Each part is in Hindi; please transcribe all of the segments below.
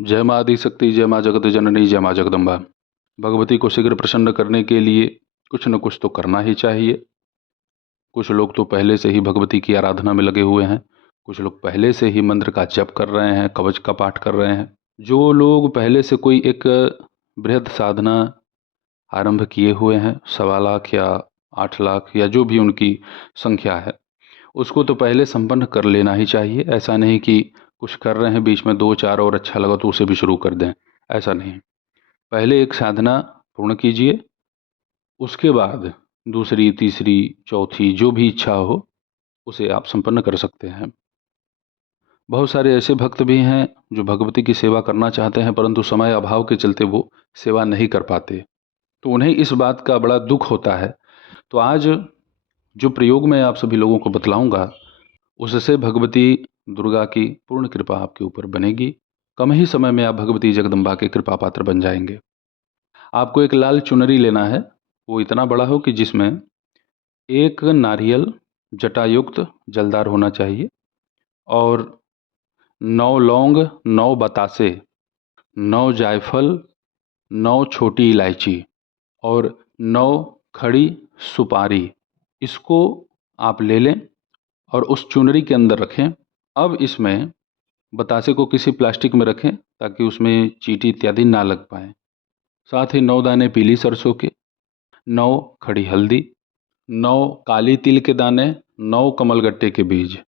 जय माँ आदिशक्ति, जय माँ जगत जननी, जय माँ जगदम्बा। भगवती को शीघ्र प्रसन्न करने के लिए कुछ न कुछ तो करना ही चाहिए। कुछ लोग तो पहले से ही भगवती की आराधना में लगे हुए हैं, कुछ लोग पहले से ही मंत्र का जप कर रहे हैं, कवच का पाठ कर रहे हैं। जो लोग पहले से कोई एक बृहद साधना आरंभ किए हुए हैं, 1.25 लाख या 8 लाख या जो भी उनकी संख्या है, उसको तो पहले संपन्न कर लेना ही चाहिए। ऐसा नहीं कि कुछ कर रहे हैं बीच में 2-4 और अच्छा लगा तो उसे भी शुरू कर दें, ऐसा नहीं। पहले एक साधना पूर्ण कीजिए, उसके बाद दूसरी, तीसरी, चौथी जो भी इच्छा हो उसे आप संपन्न कर सकते हैं। बहुत सारे ऐसे भक्त भी हैं जो भगवती की सेवा करना चाहते हैं परंतु समय अभाव के चलते वो सेवा नहीं कर पाते, तो उन्हें इस बात का बड़ा दुख होता है। तो आज जो प्रयोग मैं आप सभी लोगों को बतलाऊंगा उससे भगवती दुर्गा की पूर्ण कृपा आपके ऊपर बनेगी। कम ही समय में आप भगवती जगदम्बा के कृपा पात्र बन जाएंगे। आपको एक लाल चुनरी लेना है, वो इतना बड़ा हो कि जिसमें एक नारियल जटायुक्त जलदार होना चाहिए और 9 लौंग, 9 बतासे, 9 जायफल, 9 छोटी इलायची और 9 खड़ी सुपारी, इसको आप ले लें और उस चुनरी के अंदर रखें। अब इसमें बतासे को किसी प्लास्टिक में रखें ताकि उसमें चींटी इत्यादि ना लग पाए। साथ ही 9 दाने पीली सरसों के, 9 खड़ी हल्दी, 9 काली तिल के दाने, 9 कमलगट्टे के बीज,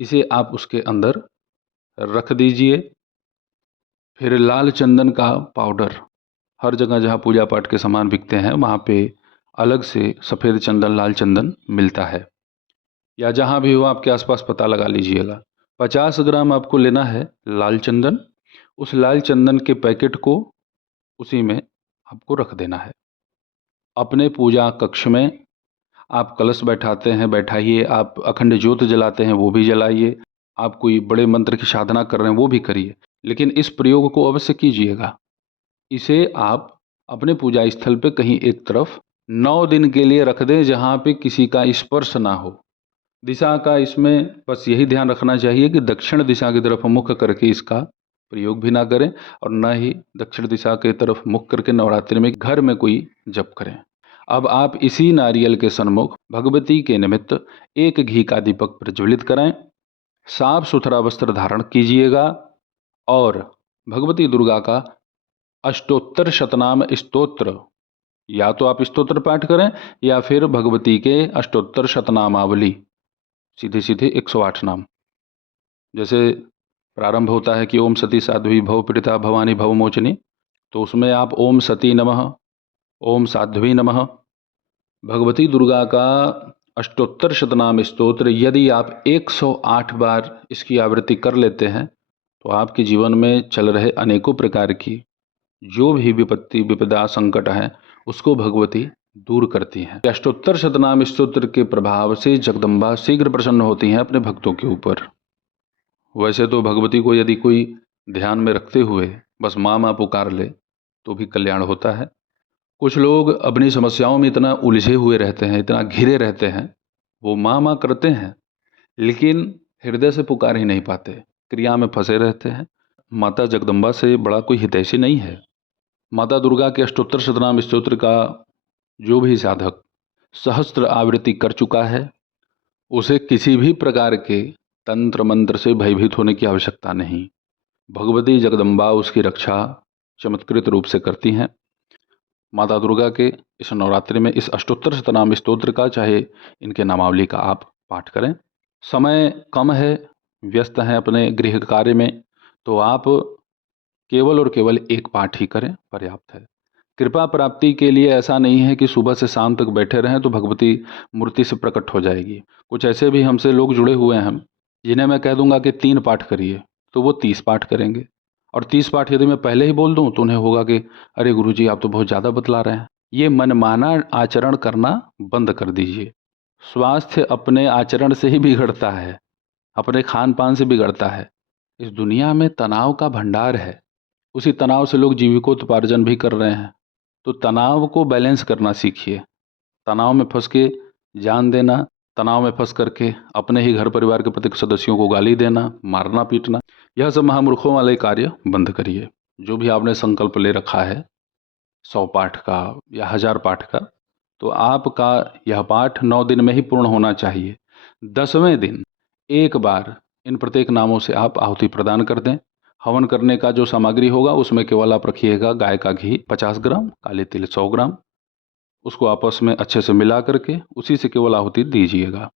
इसे आप उसके अंदर रख दीजिए। फिर लाल चंदन का पाउडर, हर जगह जहाँ पूजा पाठ के सामान बिकते हैं वहाँ पे अलग से सफ़ेद चंदन, लाल चंदन मिलता है, या जहाँ भी हो आपके आसपास पता लगा लीजिएगा। 50 ग्राम आपको लेना है लाल चंदन। उस लाल चंदन के पैकेट को उसी में आपको रख देना है। अपने पूजा कक्ष में आप कलश बैठाते हैं, बैठाइए। आप अखंड ज्योत जलाते हैं, वो भी जलाइए। आप कोई बड़े मंत्र की साधना कर रहे हैं, वो भी करिए, लेकिन इस प्रयोग को अवश्य कीजिएगा। इसे आप अपने पूजा स्थल पे कहीं एक तरफ 9 दिन के लिए रख दें जहाँ पे किसी का स्पर्श ना हो। दिशा का इसमें बस यही ध्यान रखना चाहिए कि दक्षिण दिशा की तरफ मुख करके इसका प्रयोग भी ना करें और न ही दक्षिण दिशा की तरफ मुख करके नवरात्रि में घर में कोई जप करें। अब आप इसी नारियल के सन्मुख भगवती के निमित्त एक घी का दीपक प्रज्वलित करें, साफ सुथरा वस्त्र धारण कीजिएगा और भगवती दुर्गा का अष्टोत्तर शतनाम स्तोत्र, या तो आप स्तोत्र पाठ करें या फिर भगवती के अष्टोत्तर शतनामावली, सीधे सीधे 108 नाम। जैसे प्रारंभ होता है कि ओम सती साध्वी भव पीड़िता भवानी भव मोचनी, तो उसमें आप ओम सती नमः, ओम साध्वी नमः, भगवती दुर्गा का अष्टोत्तर शतनाम स्तोत्र यदि आप 108 बार इसकी आवृत्ति कर लेते हैं तो आपके जीवन में चल रहे अनेकों प्रकार की जो भी विपत्ति, विपदा, संकट है उसको भगवती दूर करती हैं। अष्टोत्तर शतनाम स्तोत्र के प्रभाव से जगदम्बा शीघ्र प्रसन्न होती हैं अपने भक्तों के ऊपर। वैसे तो भगवती को यदि कोई ध्यान में रखते हुए बस माँ माँ पुकार ले तो भी कल्याण होता है। कुछ लोग अपनी समस्याओं में इतना उलझे हुए रहते हैं, इतना घिरे रहते हैं, वो माँ माँ करते हैं लेकिन हृदय से पुकार ही नहीं पाते, क्रिया में फंसे रहते हैं। माता जगदम्बा से बड़ा कोई हितैषी नहीं है। माता दुर्गा के अष्टोत्तर शतनाम स्तोत्र का जो भी साधक सहस्त्र आवृत्ति कर चुका है उसे किसी भी प्रकार के तंत्र मंत्र से भयभीत होने की आवश्यकता नहीं। भगवती जगदम्बा उसकी रक्षा चमत्कृत रूप से करती हैं। माता दुर्गा के इस नवरात्रि में इस अष्टोत्तर शतनाम स्तोत्र का चाहे इनके नामावली का आप पाठ करें। समय कम है, व्यस्त हैं अपने गृह कार्य में, तो आप केवल और केवल एक पाठ ही करें, पर्याप्त है। कृपा प्राप्ति के लिए ऐसा नहीं है कि सुबह से शाम तक बैठे रहें तो भगवती मूर्ति से प्रकट हो जाएगी। कुछ ऐसे भी हमसे लोग जुड़े हुए हैं जिन्हें मैं कह दूंगा कि 3 पाठ करिए तो वो 30 पाठ करेंगे, और 30 पाठ यदि मैं पहले ही बोल दूं तो उन्हें होगा कि अरे गुरुजी आप तो बहुत ज़्यादा बतला रहे हैं। ये मनमाना आचरण करना बंद कर दीजिए। स्वास्थ्य अपने आचरण से ही बिगड़ता है, अपने खान पान से बिगड़ता है। इस दुनिया में तनाव का भंडार है, उसी तनाव से लोग जीविकोपार्जन भी कर रहे हैं। तो तनाव को बैलेंस करना सीखिए। तनाव में फंस के जान देना तनाव में फंस करके अपने ही घर परिवार के प्रति सदस्यों को गाली देना, मारना पीटना, यह सब महामूर्खों वाले कार्य बंद करिए। जो भी आपने संकल्प ले रखा है 100 पाठ का या 1000 पाठ का, तो आपका यह पाठ 9 दिन में ही पूर्ण होना चाहिए। 10वें दिन एक बार इन प्रत्येक नामों से आप आहुति प्रदान कर दें। हवन करने का जो सामग्री होगा उसमें केवल आप रखिएगा गाय का घी 50 ग्राम, काले तिल 100 ग्राम। उसको आपस में अच्छे से मिला करके उसी से केवल आहुति दीजिएगा।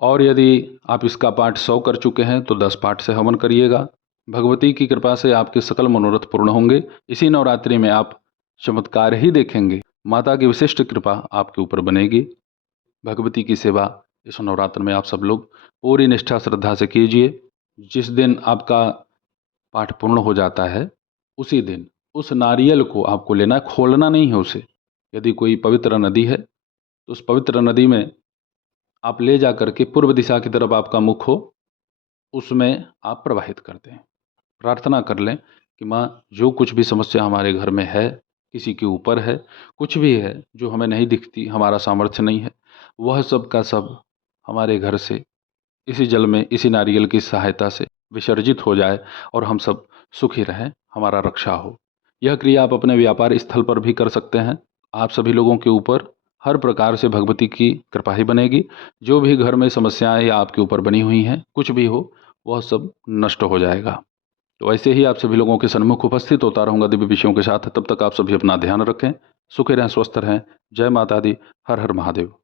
और यदि आप इसका पाठ 100 कर चुके हैं तो 10 पाठ से हवन करिएगा। भगवती की कृपा से आपके सकल मनोरथ पूर्ण होंगे। इसी नवरात्रि में आप चमत्कार ही देखेंगे। माता की विशिष्ट कृपा आपके ऊपर बनेगी। भगवती की सेवा इस नवरात्र में आप सब लोग पूरी निष्ठा श्रद्धा से कीजिए। जिस दिन आपका पाठ पूर्ण हो जाता है उसी दिन उस नारियल को आपको लेना है, खोलना नहीं है उसे। यदि कोई पवित्र नदी है तो उस पवित्र नदी में आप ले जा करके पूर्व दिशा की तरफ आपका मुख हो, उसमें आप प्रवाहित कर दें। प्रार्थना कर लें कि माँ, जो कुछ भी समस्या हमारे घर में है, किसी के ऊपर है, कुछ भी है जो हमें नहीं दिखती, हमारा सामर्थ्य नहीं है, वह सब का सब हमारे घर से इसी जल में, इसी नारियल की सहायता से विसर्जित हो जाए और हम सब सुखी रहें, हमारा रक्षा हो। यह क्रिया आप अपने व्यापार स्थल पर भी कर सकते हैं। आप सभी लोगों के ऊपर हर प्रकार से भगवती की कृपा ही बनेगी। जो भी घर में समस्याएं या आपके ऊपर बनी हुई हैं, कुछ भी हो, वह सब नष्ट हो जाएगा। तो ऐसे ही आप सभी लोगों के सन्मुख उपस्थित होता रहूँगा दिव्य विषयों के साथ। तब तक आप सभी अपना ध्यान रखें, सुखी रहें, स्वस्थ रहें। जय माता दी। हर हर महादेव।